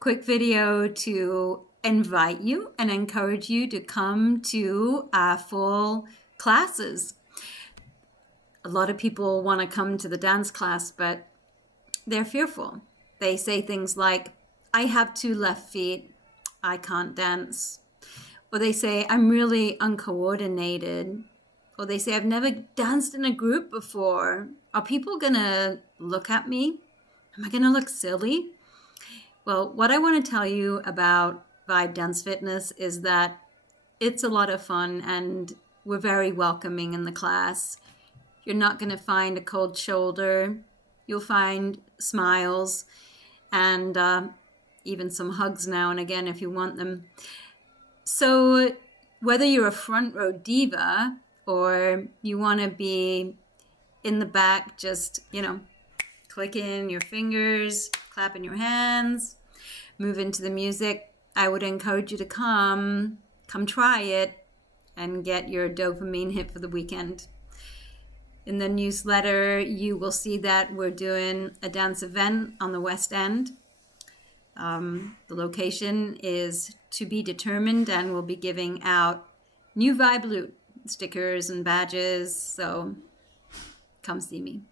quick video to invite you and encourage you to come to our full classes. A lot of people want to come to the dance class, but they're fearful. They say things like, I have 2 left feet, I can't dance. Or they say, I'm really uncoordinated. Or they say, I've never danced in a group before. Are people gonna look at me? Am I gonna look silly? Well, what I want to tell you about Vibe Dance Fitness is that it's a lot of fun and we're very welcoming in the class. You're not going to find a cold shoulder. You'll find smiles and even some hugs now and again if you want them. So whether you're a front row diva or you want to be in the back, just, clicking your fingers, clapping your hands, move into the music, I would encourage you to come try it and get your dopamine hit for the weekend. In the newsletter, you will see that we're doing a dance event on the West End. The location is to be determined, and we'll be giving out new Vibe Loot stickers and badges, so come see me.